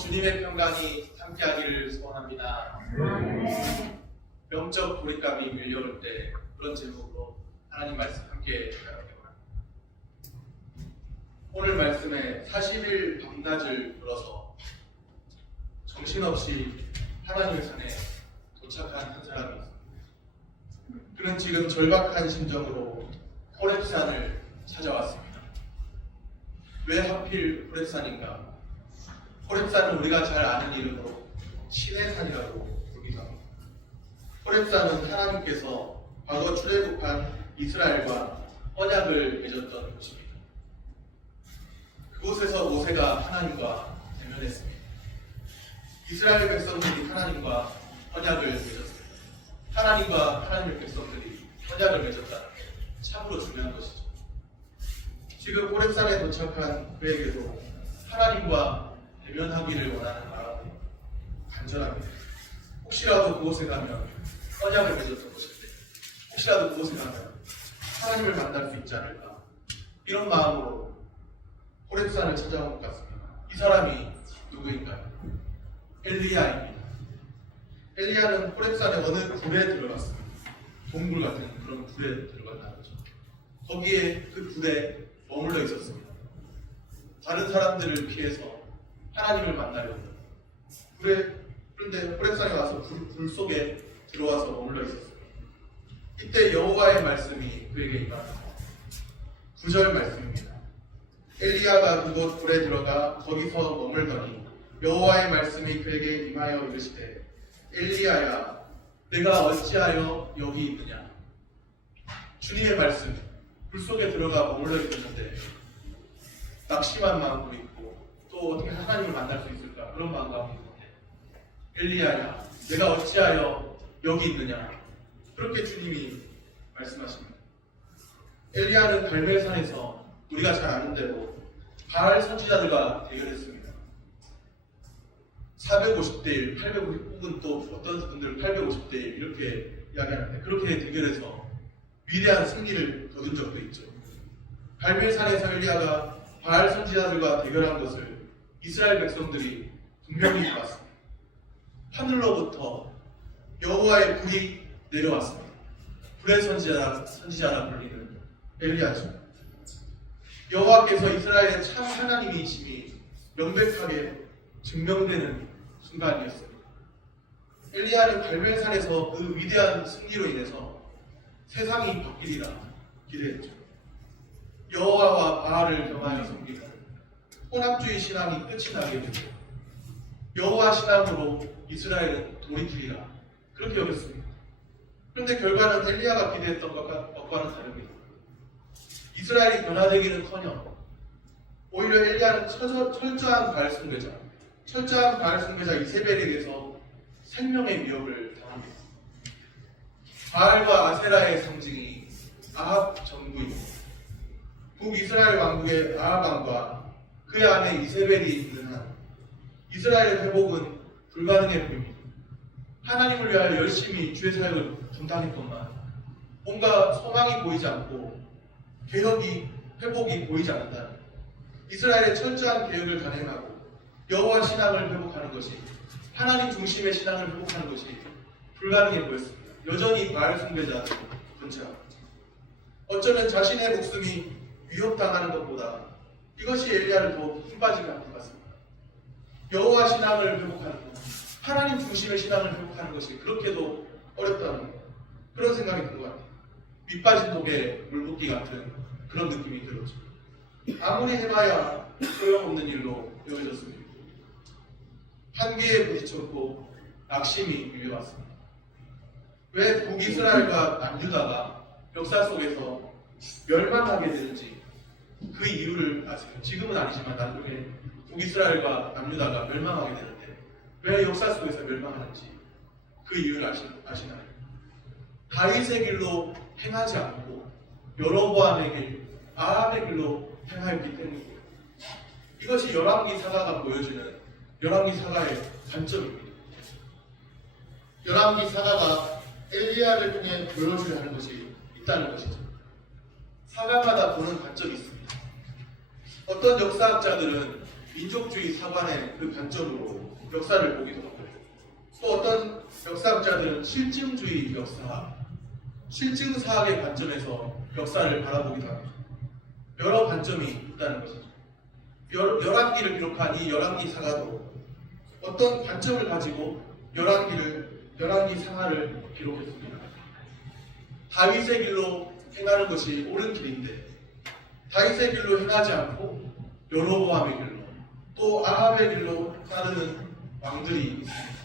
주님의 평강이 함께하기를 소원합니다. 영적 고립감이 밀려올 때 그런 제목으로 하나님 말씀 함께 나누기 원합니다. 오늘 말씀에 40일 밤낮을 걸어서 정신없이 하나님의 산에 도착한 한 사람이 있습니다. 그는 지금 절박한 심정으로 호렙산을 찾아왔습니다. 왜 하필 호렙산인가? 호렙산은 우리가 잘 아는 이름으로 신의 산이라고 부르기도 합니다. 호렙산은 하나님께서 과거 출애굽한 이스라엘과 언약을 맺었던 곳입니다. 그곳에서 모세가 하나님과 대면했습니다. 이스라엘 백성들이 하나님과 언약을 맺었습니다. 하나님과 하나님의 백성들이 언약을 맺었다는 게 참으로 중요한 것이죠. 지금 호렙산에 도착한 그에게도 하나님과 대면하기를 원하는 마음이 간절합니다. 혹시라도 그곳에 가면 언약을 맺었던 곳인데 혹시라도 그곳에 가면 하나님을 만날 수 있지 않을까, 이런 마음으로 호렙산을 찾아온 것 같습니다. 이 사람이 누구인가요? 엘리야입니다. 엘리야는 호렙산의 어느 굴에 들어갔습니다. 동굴 같은 그런 굴에 들어갔다는 거죠. 거기에 그 굴에 머물러 있었습니다. 다른 사람들을 피해서 하나님을 만나려고 그런데 호렙산에 와서 굴 속에 들어와서 머물러 있었습니다. 이때 여호와의 말씀이 그에게 임합니다. 9절 말씀입니다. 엘리야가 그곳 굴에 들어가 거기서 머물더니 여호와의 말씀이 그에게 임하여 이르시되 엘리야야, 내가 어찌하여 여기 있느냐? 주님의 말씀, 굴 속에 들어가 머물러 있었는데 낙심한 마음도 있고 또 어떻게 하나님을 만날 수 있을까, 그런 마음도 있는데 엘리야야, 내가 어찌하여 여기 있느냐? 그렇게 주님이 말씀하십니다. 엘리야는 갈멜산에서 우리가 잘 아는 대로 바알 선지자들과 대결했습니다. 450대 1, 850, 혹은 또 어떤 분들은 850대 1 이렇게 이야기하는데 그렇게 대결해서 위대한 승리를 거둔 적도 있죠. 갈멜산에서 엘리야가 바알 선지자들과 대결한 것을 이스라엘 백성들이 분명히 봤습니다. 하늘로부터 여호와의 불이 내려왔습니다. 불의 선지자라 불리는 엘리야죠. 여호와께서 이스라엘의 참 하나님이심이 명백하게 증명되는 순간이었습니다. 엘리야는 갈멜산에서 그 위대한 승리로 인해서 세상이 바뀌리라 기대했죠. 여호와와 바알을 겸하여 섬기고 혼합주의 신앙이 끝이 나게 되고 여호와 신앙으로 이스라엘은 돌이키리라, 그렇게 여겼습니다. 그런데 결과는 엘리야가 기대했던 것과는 다릅니다. 이스라엘이 변화되기는커녕 오히려 엘리야는 철저한 바알 숭배자 이세벨에게서 생명의 위협을 당합니다. 바알과 아세라의 상징이 아합 정부이고 북이스라엘 왕국의 아합 왕과 그의 아내 이세벨이 있는 한 이스라엘의 회복은 불가능해 보입니다. 하나님을 위하여 열심히 주의 사역을 감당했건만 뭔가 소망이 보이지 않고 회복이 보이지 않는다. 이스라엘의 철저한 개혁을 단행하고 여호와 신앙을 회복하는 것이, 하나님 중심의 신앙을 회복하는 것이 불가능해 보였습니다. 여전히 바알 숭배자들 존재합니다. 어쩌면 자신의 목숨이 위협당하는 것보다 이것이 엘리야를 더 힘빠지게 한 것 같습니다. 여호와 신앙을 회복하는 것, 하나님 중심의 신앙을 회복하는 것이 그렇게도 어렵다는 그런 생각이 든 것 같아요. 밑빠진 독에 물붓기 같은 그런 느낌이 들었죠. 아무리 해봐야 소용없는 일로 여겨졌습니다. 한계에 부딪혔고 낙심이 밀려왔습니다. 왜 북이스라엘과 남유다가 역사 속에서 멸망하게 되는지 그 이유를 아세요? 지금은 아니지만 나중에 북이스라엘과 남유다가 멸망하게 되는데 왜 역사 속에서 멸망하는지 그 이유를 아시나요? 다윗의 길로 행하지 않고 여로보암의 길, 아합의 길로 행하였기 때문이에요. 이것이 열왕기 사가가 보여주는 열왕기 사가의 관점입니다. 열왕기 사가가 엘리야를 통해 보여주려 하는 것이 있다는 것이죠. 사가마다 보는 관점이 있습니다. 어떤 역사학자들은 민족주의 사관의 그 관점으로 역사를 보기도 하고, 또 어떤 역사학자들은 실증주의 역사, 실증사학의 관점에서 역사를 바라보기도 합니다. 여러 관점이 있다는 것이죠. 열왕기를 기록한 이 열왕기 사가도 어떤 관점을 가지고 열왕기 상하를 기록했습니다. 다윗의 길로 행하는 것이 옳은 길인데 다윗의 길로 행하지 않고 여로보암의 길로 또 아합의 길로 따르는 왕들이 있습니다.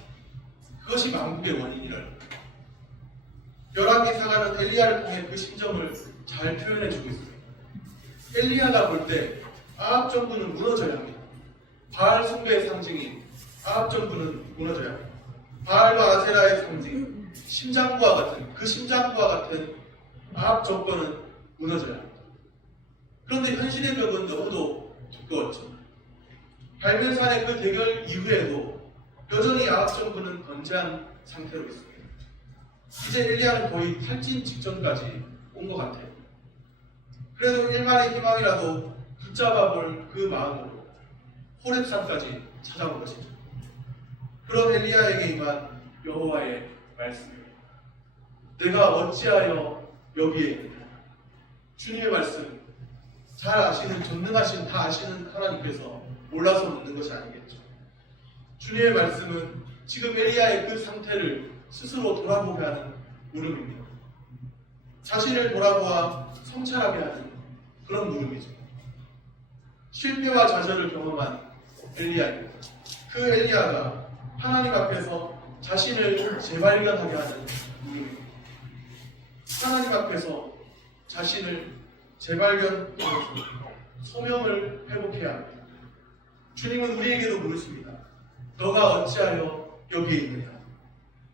그것이 망국의 원인이랄. 열왕기 사가는 엘리야를 통해 그 심정을 잘 표현해주고 있습니다. 엘리야가 볼 때 아합 정부는 무너져야 합니다. 바알 숭배의 상징인 아합 정부는 무너져야 합니다. 바알과 아세라의 상징, 그 심장부와 같은 아합 정권은 무너져야 합니다. 그런데 현실의 벽은 너무도 두꺼웠죠. 발멜산의 그 대결 이후에도 여전히 아합 정부는 건재한 상태로 있습니다. 이제 엘리야는 거의 탈진 직전까지 온 것 같아요. 그래도 일말의 희망이라도 붙잡아 볼 그 마음으로 호렙산까지 찾아온 것이죠. 그런 엘리야에게 임한 여호와의 말씀입니다. 내가 어찌하여 여기에 있느냐. 주님의 말씀, 잘 아시는, 전능하신, 다 아시는 하나님께서 몰라서 묻는 것이 아니겠죠. 주님의 말씀은 지금 엘리야의 그 상태를 스스로 돌아보게 하는 물음입니다. 자신을 돌아보아 성찰하게 하는 그런 물음이죠. 실패와 좌절을 경험한 엘리야입니다. 그 엘리야가 하나님 앞에서 자신을 재발견하게 하는 물음입니다. 하나님 앞에서 자신을 재발견하고 소명을 회복해야 합니다. 주님은 우리에게도 물으십니다. 너가 어찌하여 여기에 있느냐?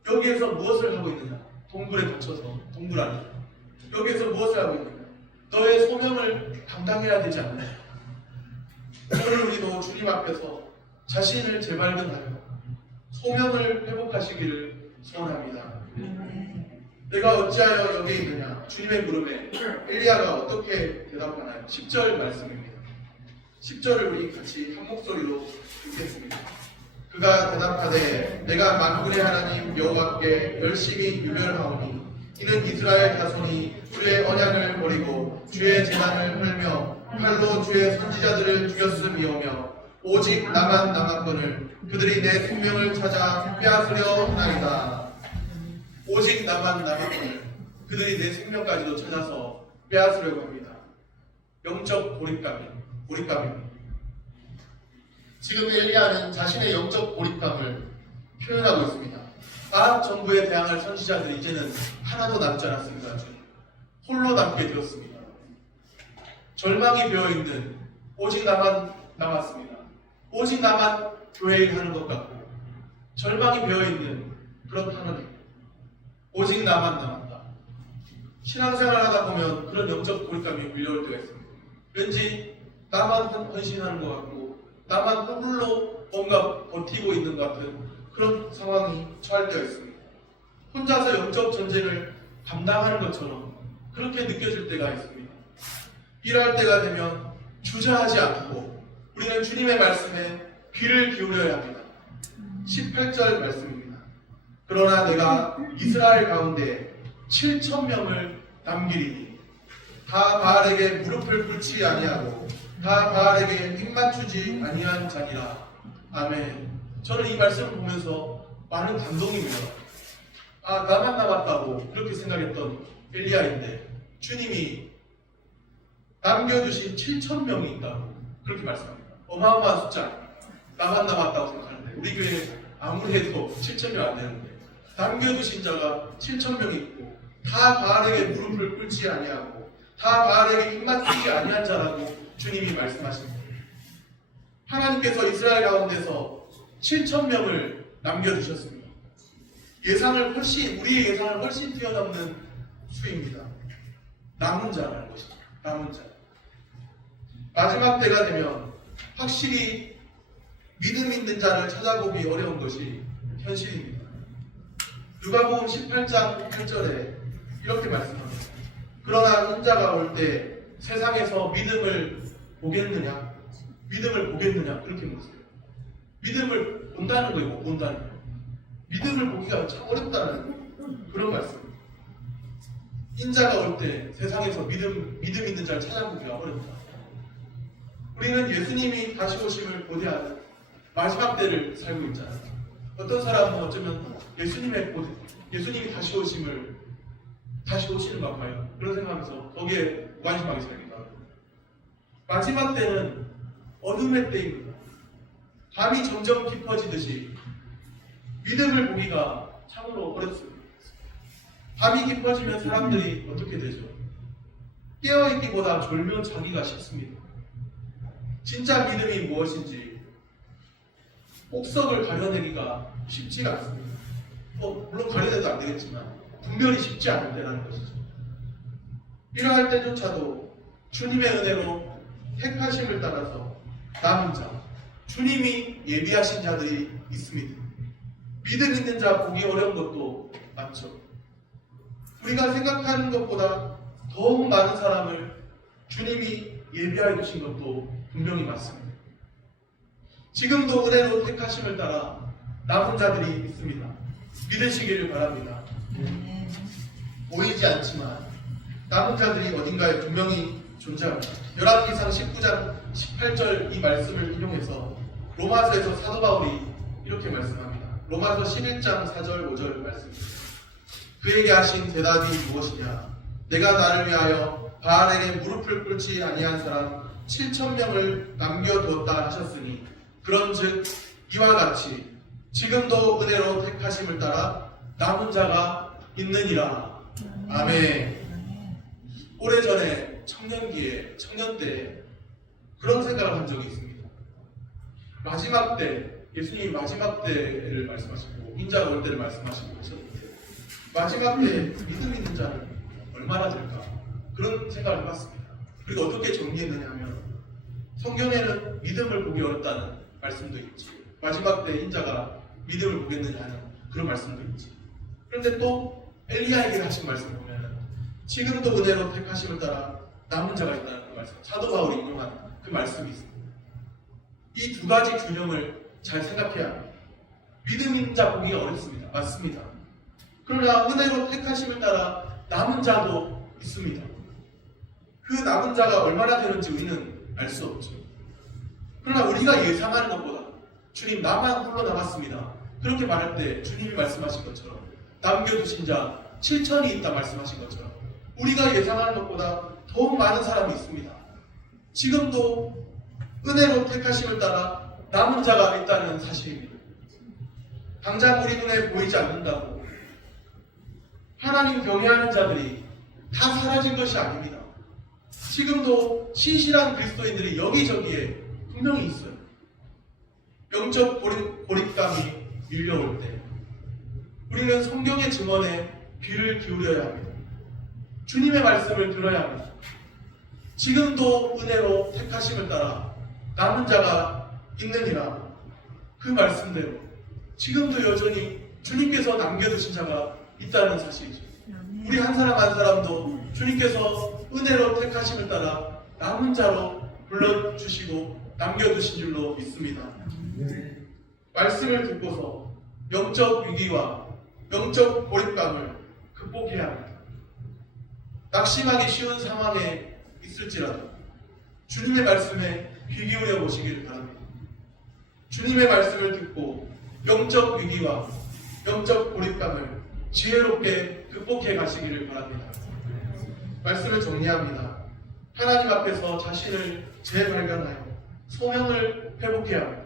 여기에서 무엇을 하고 있느냐? 동굴에 갇혀서, 동굴 안에 여기에서 무엇을 하고 있느냐? 너의 소명을 감당해야 되지 않느냐? 오늘 우리도 주님 앞에서 자신을 재발견하여 소명을 회복하시기를 소원합니다. 내가 어찌하여 여기에 있느냐? 주님의 물음에 엘리야가 어떻게 대답하나요? 10절 말씀입니다. 10절을 우리 같이 한 목소리로 읽겠습니다. 그가 대답하되 내가 만군의 하나님 여호와께 열심히 유별하오니 이는 이스라엘 자손이 주의 언약을 버리고 주의 제단을 헐며 칼로 주의 선지자들을 죽였음이오며 오직 나만 남았거늘 그들이 내 생명을 찾아 빼앗으려 하나이다. 오직 나만 남았거늘 그들이 내 생명까지도 찾아서 빼앗으려고 합니다. 영적 고립감입니다. 지금 엘리야는 자신의 영적 고립감을 표현하고 있습니다. 아합 정부에 대항할 선지자들이 이제는 하나도 남지 않았습니다. 홀로 남게 되었습니다. 절망이 배어있는 오직 나만 남았습니다. 오직 나만 교회 일 하는 것 같고 절망이 배어있는 그런 하나님, 오직 나만 남았다. 신앙생활 하다 보면 그런 영적 고립감이 밀려올 때가 있습니다. 왠지 나만 헌신하는 것 같고 나만 홀로 뭔가 버티고 있는 것 같은 그런 상황이 처할 때가 있습니다. 혼자서 영적 전쟁을 감당하는 것처럼 그렇게 느껴질 때가 있습니다. 이럴 때가 되면 주저하지 않고 우리는 주님의 말씀에 귀를 기울여야 합니다. 18절 말씀입니다. 그러나 내가 이스라엘 가운데 7,000명을 남기리니 다 바알에게 무릎을 꿇지 아니하고 다 바알에게 입맞추지 아니한 자니라. 아멘. 저는 이 말씀을 보면서 많은 감동입니다. 나만 남았다고 그렇게 생각했던 엘리야인데 주님이 남겨주신 7,000명이 있다고 그렇게 말씀합니다. 어마어마한 숫자 아닙니까? 나만 남았다고 생각하는데 우리 교회는 아무리 해도 7,000명 안 되는데 남겨주신 자가 7,000명이 있고 다 바알에게 무릎을 꿇지 아니하고 다 바알에게 입맞추지 아니한 자라고 주님이 말씀하십니다. 하나님께서 이스라엘 가운데서 7,000명을 남겨두셨습니다. 우리의 예상을 훨씬 뛰어넘는 수입니다. 남은 자라는 것입니다. 남은 자. 마지막 때가 되면 확실히 믿음 있는 자를 찾아보기 어려운 것이 현실입니다. 누가복음 18장 8절에 이렇게 말씀합니다. 그러나 인자가 올 때 세상에서 믿음을 보겠느냐? 믿음을 보겠느냐? 그렇게 묻어요. 믿음을 본다는 거예요, 못 본다는 거예요. 믿음을 보기가 참 어렵다는 그런 말씀. 인자가 올 때 세상에서 믿음 있는 자를 찾아보기가 어렵다. 우리는 예수님이 다시 오심을 고대하는 마지막 때를 살고 있잖아요. 어떤 사람은 어쩌면 예수님이 다시 오시는가 봐요. 그런 생각하면서 거기에 무관심하게 살기도 하고. 마지막 때는 어둠의 때입니다. 밤이 점점 깊어지듯이 믿음을 보기가 참으로 어렵습니다. 밤이 깊어지면 사람들이 어떻게 되죠? 깨어있기보다 졸면 자기가 쉽습니다. 진짜 믿음이 무엇인지 옥석을 가려내기가 쉽지가 않습니다. 물론 가려내도 안 되겠지만 분별이 쉽지 않을 때라는 것이죠. 이러할 때조차도 주님의 은혜로 택하심을 따라서 남은 자, 주님이 예비하신 자들이 있습니다. 믿음 있는 자 보기 어려운 것도 맞죠. 우리가 생각하는 것보다 더욱 많은 사람을 주님이 예비하여 두신 것도 분명히 맞습니다. 지금도 은혜로 택하심을 따라 남은 자들이 있습니다. 믿으시기를 바랍니다. 보이지 않지만 남은 자들이 어딘가에 분명히 존재합니다. 열왕기상 19장 18절 이 말씀을 인용해서 로마서에서 사도 바울이 이렇게 말씀합니다. 로마서 11장 4절 5절 말씀입니다. 그에게 하신 대답이 무엇이냐? 내가 나를 위하여 바알에게 무릎을 꿇지 아니한 사람 7,000명을 남겨두었다 하셨으니 그런즉 이와 같이 지금도 은혜로 택하심을 따라 남은 자가 있느니라. 아멘. 오래전에 청년 때 그런 생각을 한 적이 있습니다. 마지막 때, 예수님이 마지막 때를 말씀하시고 인자가 올 때를 말씀하시고 하셨는데 마지막 때 믿음 있는 자는 얼마나 될까? 그런 생각을 해봤습니다. 그리고 어떻게 정리했느냐 하면 성경에는 믿음을 보기 어렵다는 말씀도 있지, 마지막 때 인자가 믿음을 보겠느냐 하는 그런 말씀도 있지. 그런데 또 엘리야에게 하신 말씀 보면 지금도 은혜로 택하심을 따라 남은 자가 있다는 그 말씀, 사도 바울이 인용한 그 말씀이 있습니다. 이 두 가지 균형을 잘 생각해야 합니다. 믿음 있는 자 보기가 어렵습니다. 맞습니다. 그러나 은혜로 택하심을 따라 남은 자도 있습니다. 그 남은 자가 얼마나 되는지 우리는 알 수 없죠. 그러나 우리가 예상하는 것보다 주님 나만 홀로 남았습니다. 그렇게 말할 때 주님이 말씀하신 것처럼 남겨두신 자 7,000이 있다 말씀하신 것처럼 우리가 예상하는 것보다 더욱 많은 사람이 있습니다. 지금도 은혜로 택하심을 따라 남은 자가 있다는 사실입니다. 당장 우리 눈에 보이지 않는다고 하나님 경외하는 자들이 다 사라진 것이 아닙니다. 지금도 신실한 그리스도인들이 여기저기에 분명히 있어요. 영적 고립감이 밀려올 때 우리는 성경의 증언에 귀를 기울여야 합니다. 주님의 말씀을 들어야 합니다. 지금도 은혜로 택하심을 따라 남은 자가 있느니라. 그 말씀대로 지금도 여전히 주님께서 남겨두신 자가 있다는 사실이죠. 우리 한 사람 한 사람도 주님께서 은혜로 택하심을 따라 남은 자로 불러주시고 남겨두신 줄로 믿습니다. 말씀을 듣고서 영적 위기와 영적 고립감을 극복해야 합니다. 낙심하기 쉬운 상황에 있을지라도 주님의 말씀에 귀 기울여 보시기를 바랍니다. 주님의 말씀을 듣고 영적 위기와 영적 고립감을 지혜롭게 극복해 가시기를 바랍니다. 말씀을 정리합니다. 하나님 앞에서 자신을 재발견하여 소명을 회복해야 합니다.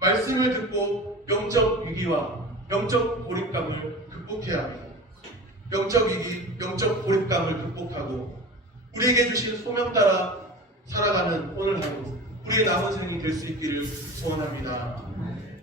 말씀을 듣고 영적 위기와 영적 고립감을 극복해야 합니다. 영적 위기, 영적 고립감을 극복하고 우리에게 주신 소명 따라 살아가는 오늘 하루 우리의 남은 생이 될 수 있기를 소원합니다.